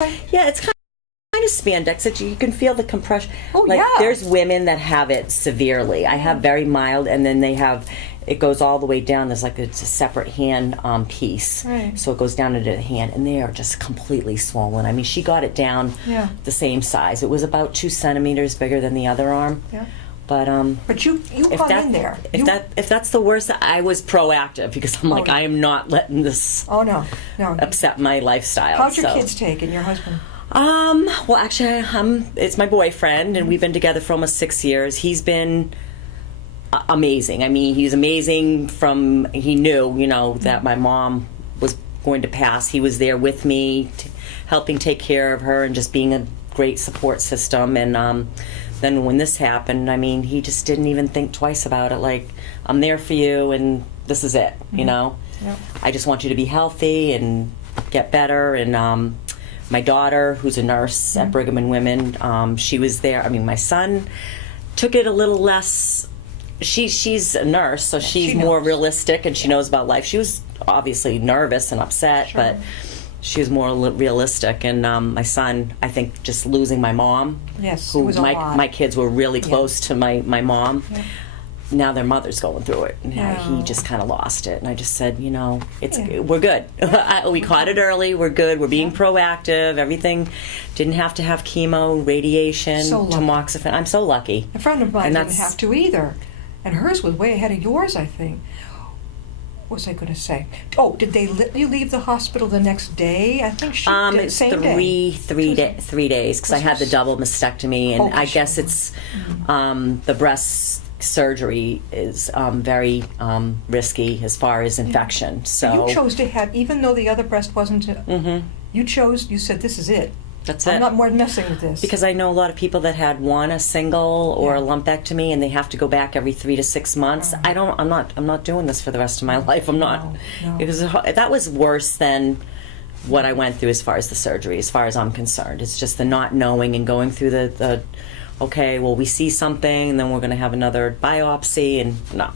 Yeah, it's kind of spandex. You can feel the compression. Oh, like, yeah. There's women that have it severely. I have very mild, and then they have, it goes all the way down. There's like it's a separate hand piece. Right. So it goes down into the hand, and they are just completely swollen. I mean, she got it down the same size. It was about 2 centimeters bigger than the other arm. Yeah. But you hung in there. If that's the worst, I was proactive because I'm like, I am not letting this no upset my lifestyle. How'd your kids take and your husband? Well, actually, it's my boyfriend, and we've been together for almost 6 years. He's been amazing. I mean, he's amazing he knew, that my mom was going to pass. He was there with me, helping take care of her and just being a great support system. And then when this happened, I mean, he just didn't even think twice about it. Like, I'm there for you, and this is it, Yeah. I just want you to be healthy and get better. And my daughter, who's a nurse at Brigham and Women, she was there. I mean, my son took it a little less. She's a nurse, so she's more realistic, and she knows about life. She was obviously nervous and upset, but she was more realistic. And my son, I think, just losing my mom. Yes, who it was a lot. My kids were really close to my mom. Yeah. Now their mother's going through it. And he just kind of lost it. And I just said, we're good. We caught it early. We're good. We're being proactive. Everything. Didn't have to have chemo, radiation, tamoxifen. I'm so lucky. A friend of mine didn't have to either. And hers was way ahead of yours, I think. What was I going to say? Oh, did they let you leave the hospital the next day? I think she did. It's same three day. 3 days, because I had the double mastectomy, and I guess it's the breast surgery is very risky as far as infection. So you chose to have, even though the other breast wasn't. You said, this is it. That's I'm it. not more messing with this. Because I know a lot of people that had a single or a lumpectomy, and they have to go back every 3 to 6 months. I'm not doing this for the rest of my life. I'm not. No. That was worse than what I went through as far as the surgery, as far as I'm concerned. It's just the not knowing and going through the okay, well, we see something, and then we're going to have another biopsy, and no.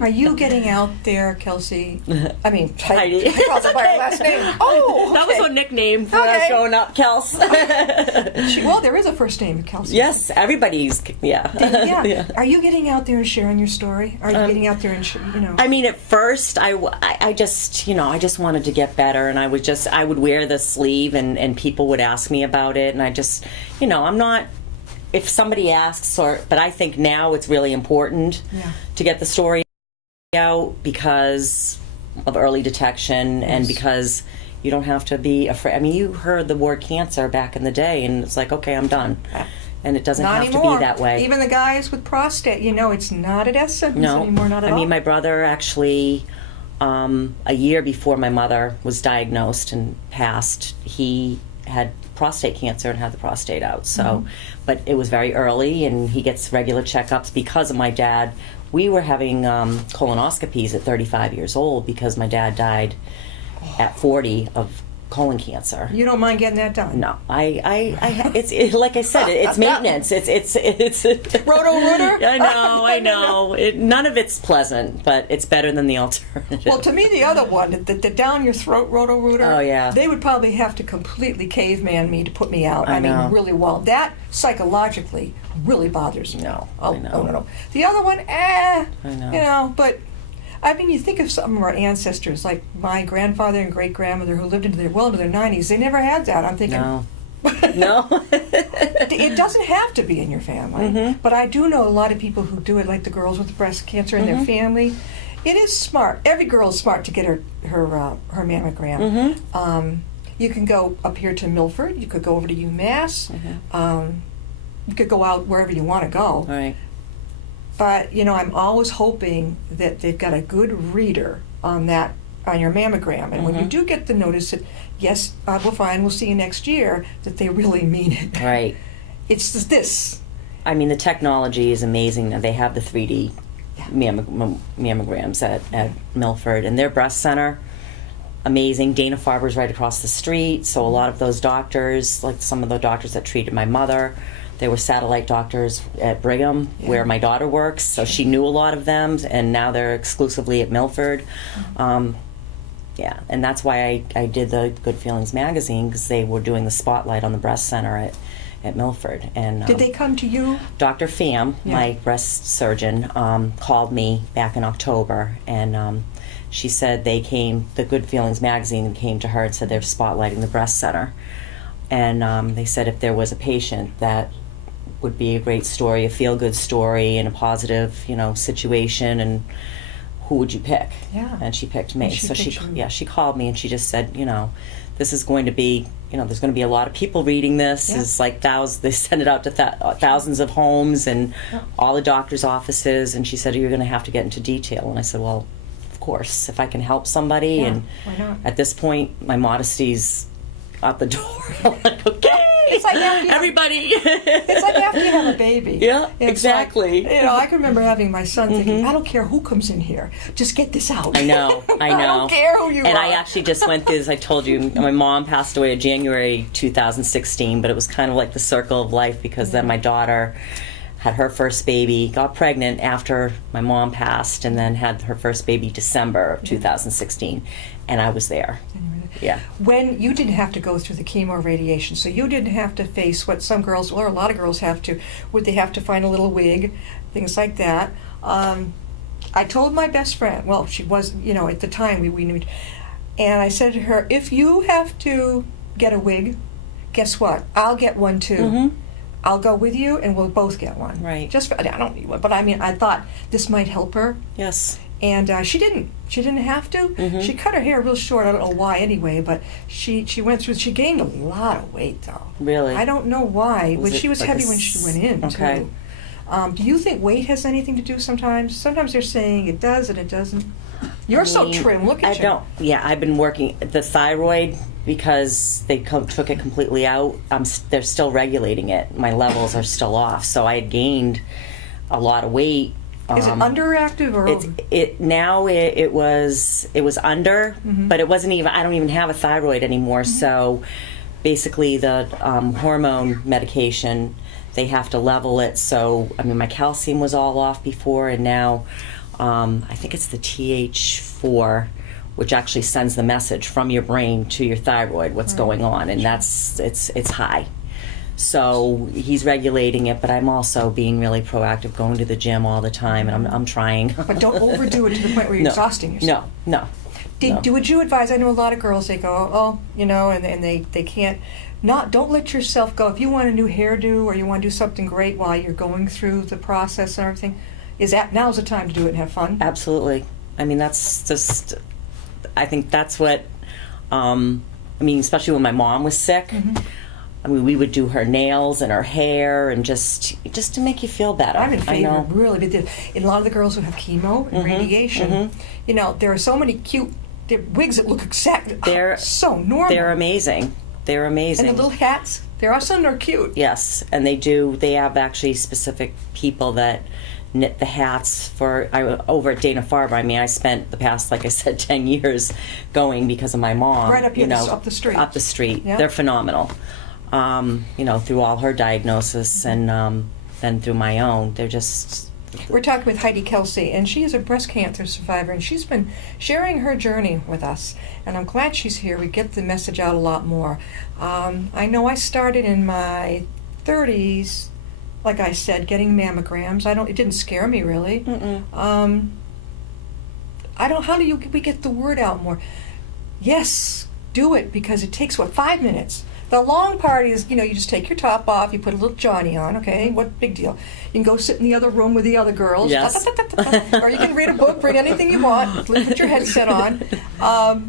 Are you getting out there, Kelsey? I mean, Heidi. I called her by her last name. Oh, okay. That was her nickname when I was growing up, Kels. Well, there is a first name, Kelsey. Yes, everybody's, yeah. Are you getting out there and sharing your story? Are you getting out there and, I mean, at first, I just, I just wanted to get better, and I would wear the sleeve, and people would ask me about it, and I just, I'm not. If somebody asks, but I think now it's really important to get the story out because of early detection and because you don't have to be afraid. I mean, you heard the word cancer back in the day, and it's like, okay, I'm done. And it doesn't have to be that way. Even the guys with prostate, it's not a death sentence anymore, not at all. I mean, my brother actually, a year before my mother was diagnosed and passed, he had prostate cancer and had the prostate out. So, but it was very early, and he gets regular checkups because of my dad. We were having colonoscopies at 35 years old because my dad died at 40 of colon cancer. You don't mind getting that done? No, it's like I said, it's maintenance. It's Roto-Rooter? I know. None of it's pleasant, but it's better than the alternative. Well, to me, the other one, the down your throat Roto-Rooter. Oh yeah. They would probably have to completely caveman me to put me out. I know. mean, really well. That psychologically really bothers me. No. Oh, I know. no. The other one, I know. But. I mean, you think of some of our ancestors, like my grandfather and great-grandmother who lived into their 90s. They never had that. I'm thinking... No. No. It doesn't have to be in your family. But I do know a lot of people who do it, like the girls with breast cancer in their family. It is smart. Every girl is smart to get her mammogram. You can go up here to Milford. You could go over to UMass. You could go out wherever you want to go. Right. But, I'm always hoping that they've got a good reader on your mammogram. And when you do get the notice that, yes, we're fine, we'll see you next year, that they really mean it. Right. It's just this. I mean, the technology is amazing. Now they have the 3D mammograms at Milford. And their breast center, amazing. Dana-Farber's right across the street. So a lot of those doctors, like some of the doctors that treated my mother, they were satellite doctors at Brigham, where my daughter works, so she knew a lot of them, and now they're exclusively at Milford. Yeah, and that's why I did the Good Feelings magazine, because they were doing the spotlight on the breast center at Milford. And Did they come to you? Dr. Pham, Yeah. my breast surgeon, called me back in October, and she said the Good Feelings magazine came to her and said they're spotlighting the breast center. And they said if there was a patient that would be a great story, a feel-good story, and a positive, situation, and who would you pick? Yeah. And she picked me. And she So picked you. she called me and she just said, this is going to be, there's going to be a lot of people reading this. Yeah. It's like they send it out to thousands of homes and all the doctors' offices. And she said, you're going to have to get into detail. And I said, well, of course, if I can help somebody. Yeah, And why not? at this point, my modesty's out the door. I'm like, okay, It's like after you have- everybody. It's like after you have a baby. Yeah, It's exactly. like, I can remember having my son thinking, I don't care who comes in here, just get this out. I know. I don't care who you and are. I actually just went through, as I told you, my mom passed away in January 2016, but it was kind of like the circle of life, because then my daughter had her first baby, got pregnant after my mom passed, and then had her first baby December of 2016, and I was there. Yeah. When you didn't have to go through the chemo radiation, so you didn't have to face what some girls, or a lot of girls have to, would they have to find a little wig, things like that. I told my best friend, well, she was, at the time we knew, and I said to her, if you have to get a wig, guess what? I'll get one too. Mm-hmm. I'll go with you and we'll both get one. Right. I don't need one, but I thought this might help her. Yes. And she didn't. She didn't have to. Mm-hmm. She cut her hair real short. I don't know why anyway, but she went through. She gained a lot of weight though. Really? I don't know why. Was But it she was like heavy a when she went in okay. too. Do you think weight has anything to do sometimes? Sometimes they're saying it does and it doesn't. You're so trim. Look at you. I don't. Yeah, I've been working the thyroid, because they took it completely out. They're still regulating it. My levels are still off. So I had gained a lot of weight. Is it underactive or over? It was under, but it wasn't even. I don't even have a thyroid anymore. So basically, the hormone medication, they have to level it. So my calcium was all off before, and now I think it's the TH4, which actually sends the message from your brain to your thyroid what's going on, and it's high. So he's regulating it, but I'm also being really proactive, going to the gym all the time, and I'm trying. But don't overdo it to the point where you're exhausting yourself. No. Would you advise? I know a lot of girls. They go, and they can't. Don't let yourself go. If you want a new hairdo or you want to do something great while you're going through the process and everything, now's the time to do it and have fun? Absolutely. That's just. I think that's what. Especially when my mom was sick. Mm-hmm. We would do her nails and her hair, and just to make you feel better. I'm in favor, I know. really. But a lot of the girls who have chemo and radiation, there are so many cute wigs that look exactly so normal. They're amazing. They're amazing. And the little hats, some are cute. Yes, and they have actually specific people that knit the hats over at Dana-Farber. I spent the past, like I said, 10 years going because of my mom. Right up here, up the street. Up the street. Yeah. They're phenomenal. Through all her diagnosis and then through my own. They're just... We're talking with Heidi Kelsey, and she is a breast cancer survivor, and she's been sharing her journey with us. And I'm glad she's here. We get the message out a lot more. I know I started in my 30s, like I said, getting mammograms. It didn't scare me really. How do we get the word out more? Yes, do it, because it takes 5 minutes. The long part is, you just take your top off, you put a little Johnny on, okay? What big deal? You can go sit in the other room with the other girls. Yes. Or you can read a book, bring anything you want, put your headset on.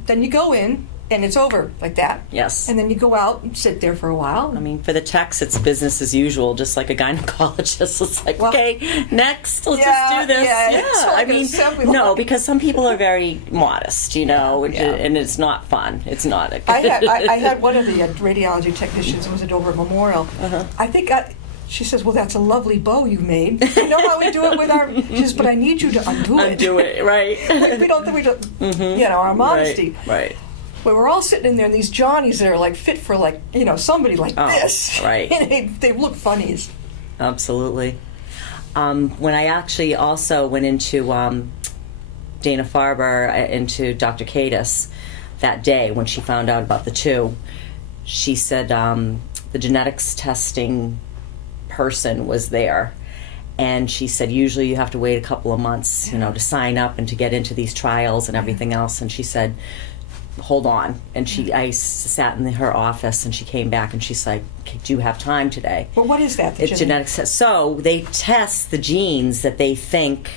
Then you go in, and it's over like that. Yes. And then you go out and sit there for a while. For the techs, it's business as usual, just like a gynecologist. It's like, okay, next, let's just do this. Yeah. Because some people are very modest, and it's not fun. It's not. I had one of the radiology technicians who was at over at Memorial. I think she says, well, that's a lovely bow you made. You know how we do it with she says, but I need you to undo it. Undo it, right. we don't think we do, our modesty. Right. But we're all sitting in there, and these Johnnies that are fit for somebody like this. Right. And they look funnies. Absolutely. When I actually also went into Dana-Farber, into Dr. Kadis, that day when she found out about the two, she said the genetics testing person was there. And she said, usually you have to wait a couple of months, to sign up and to get into these trials and everything else. And she said, hold on. And I sat in her office, and she came back, and she's like, do you have time today? Well, what is that? It's genetics test. So they test the genes that they think,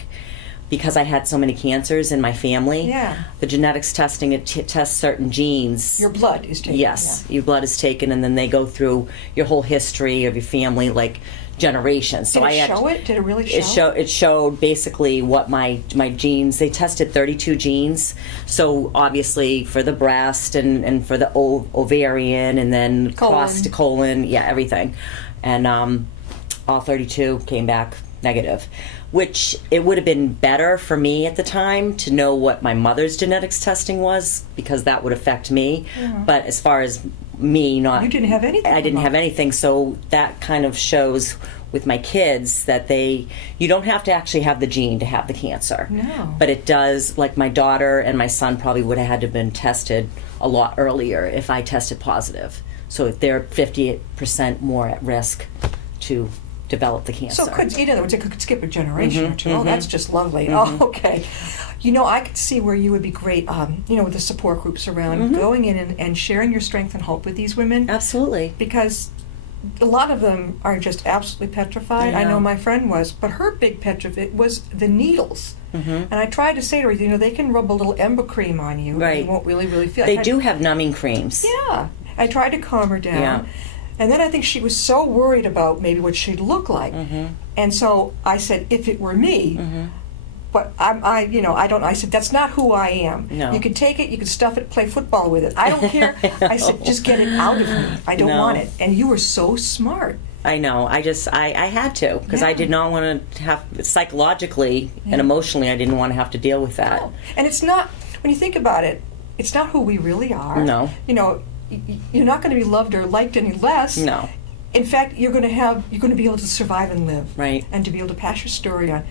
because I had so many cancers in my family. Yeah. The genetics testing, it tests certain genes. Your blood is taken. Yes, your blood is taken, and then they go through your whole history of your family, like generations. So Did it show it? Did it really show? It showed basically what my genes. They tested 32 genes. So obviously for the breast and for the ovarian, and then colon, everything, and all 32 came back negative. Which it would have been better for me at the time to know what my mother's genetics testing was, because that would affect me. Yeah. But as far as me, you didn't have anything. I didn't have anything, so that kind of shows with my kids that you don't have to actually have the gene to have the cancer. No. But it does, like my daughter and my son probably would have had to have been tested a lot earlier if I tested positive. So they're 50% more at risk to develop the cancer. So in other words, it could skip a generation or two. Oh, that's just lovely. Oh, okay. I could see where you would be great, with the support groups around, going in and sharing your strength and hope with these women. Absolutely. Because a lot of them are just absolutely petrified. I know my friend was, but her big petrified was the needles. And I tried to say to her, they can rub a little ember cream on you. Right. And you won't really, really feel it. They do have numbing creams. Yeah. I tried to calm her down. Yeah. And then I think she was so worried about maybe what she'd look like. And so I said, if it were me, but I said, that's not who I am. No. You can take it, you can stuff it, play football with it. I don't care. I said, just get it out of me. I don't want it. And you were so smart. I know. I had to, because I did not want to have, psychologically and emotionally, I didn't want to have to deal with that. No. And it's not, when you think about it, it's not who we really are. No. You're not going to be loved or liked any less. No. In fact, you're going to be able to survive and live. Right. And to be able to pass your story on.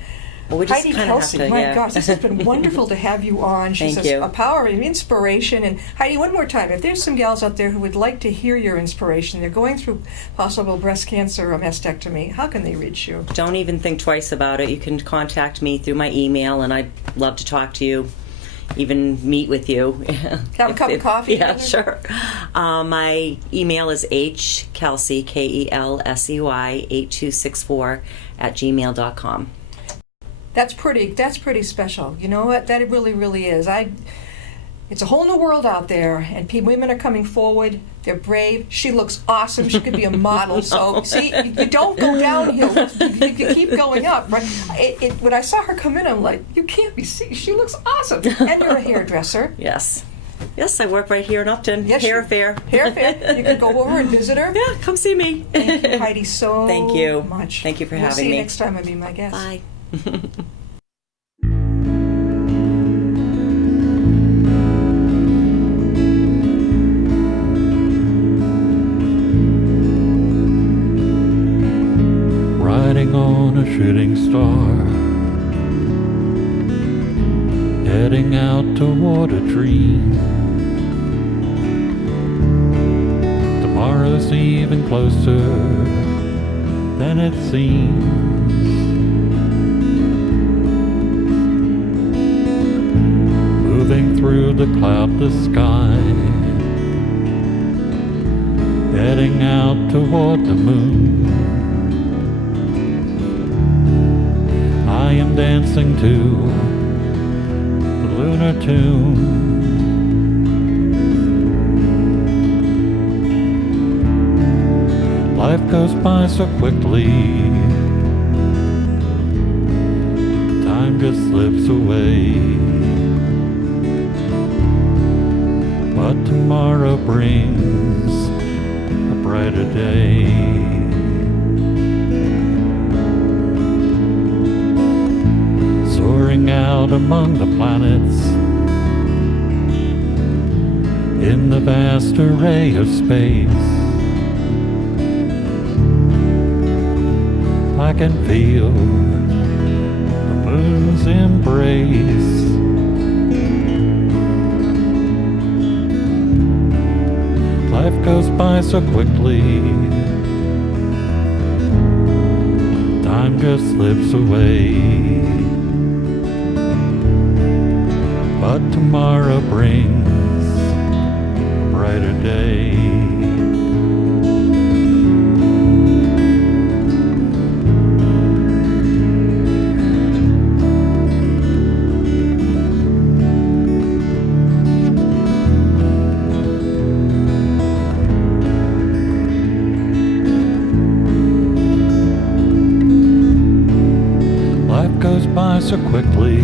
Well, we just Heidi kind Kelsey, of have to, my gosh, this has been wonderful to have you on. She's Thank you. A power of inspiration. And Heidi, one more time, if there's some gals out there who would like to hear your inspiration, they're going through possible breast cancer or mastectomy, how can they reach you? Don't even think twice about it. You can contact me through my email, and I'd love to talk to you, even meet with you. Have a cup of coffee? Yeah, sure. My email is hkelsey, KELSEY, 8264 @gmail.com. That's pretty special. You know what? That it really, really is. It's a whole new world out there, and women are coming forward. They're brave. She looks awesome. She could be a model. So, see, you don't go downhill. You keep going up. Right? When I saw her come in, I'm like, you can't be seen. She looks awesome. And you're a hairdresser. Yes. Yes, I work right here in Upton. Yes, Hair Fair. Hair Fair. You can go over and visit her. Yeah, come see me. Thank you, Heidi, so Thank you. much. Thank you for we'll having see me. you next time and be my guest. Bye. Riding on a shooting star, heading out toward a dream. Tomorrow's even closer than it seems. Moving through the cloudless sky, heading out toward the moon. I am dancing to the lunar tune. Life goes by so quickly, time just slips away. But tomorrow brings a brighter day. Soaring out among the planets, in the vast array of space, I can feel the moon's embrace. Life goes by so quickly, time just slips away, but tomorrow brings a brighter day. Life goes by so quickly,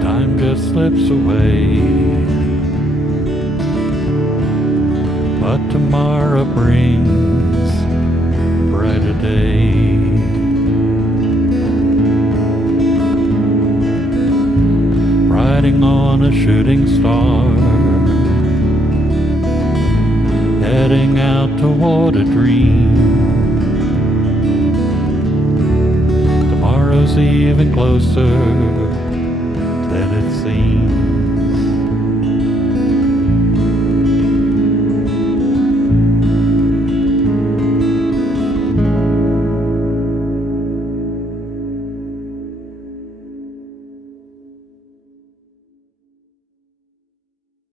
time just slips away, but tomorrow brings a brighter day. Riding on a shooting star, heading out toward a dream. Tomorrow's even closer than it seems.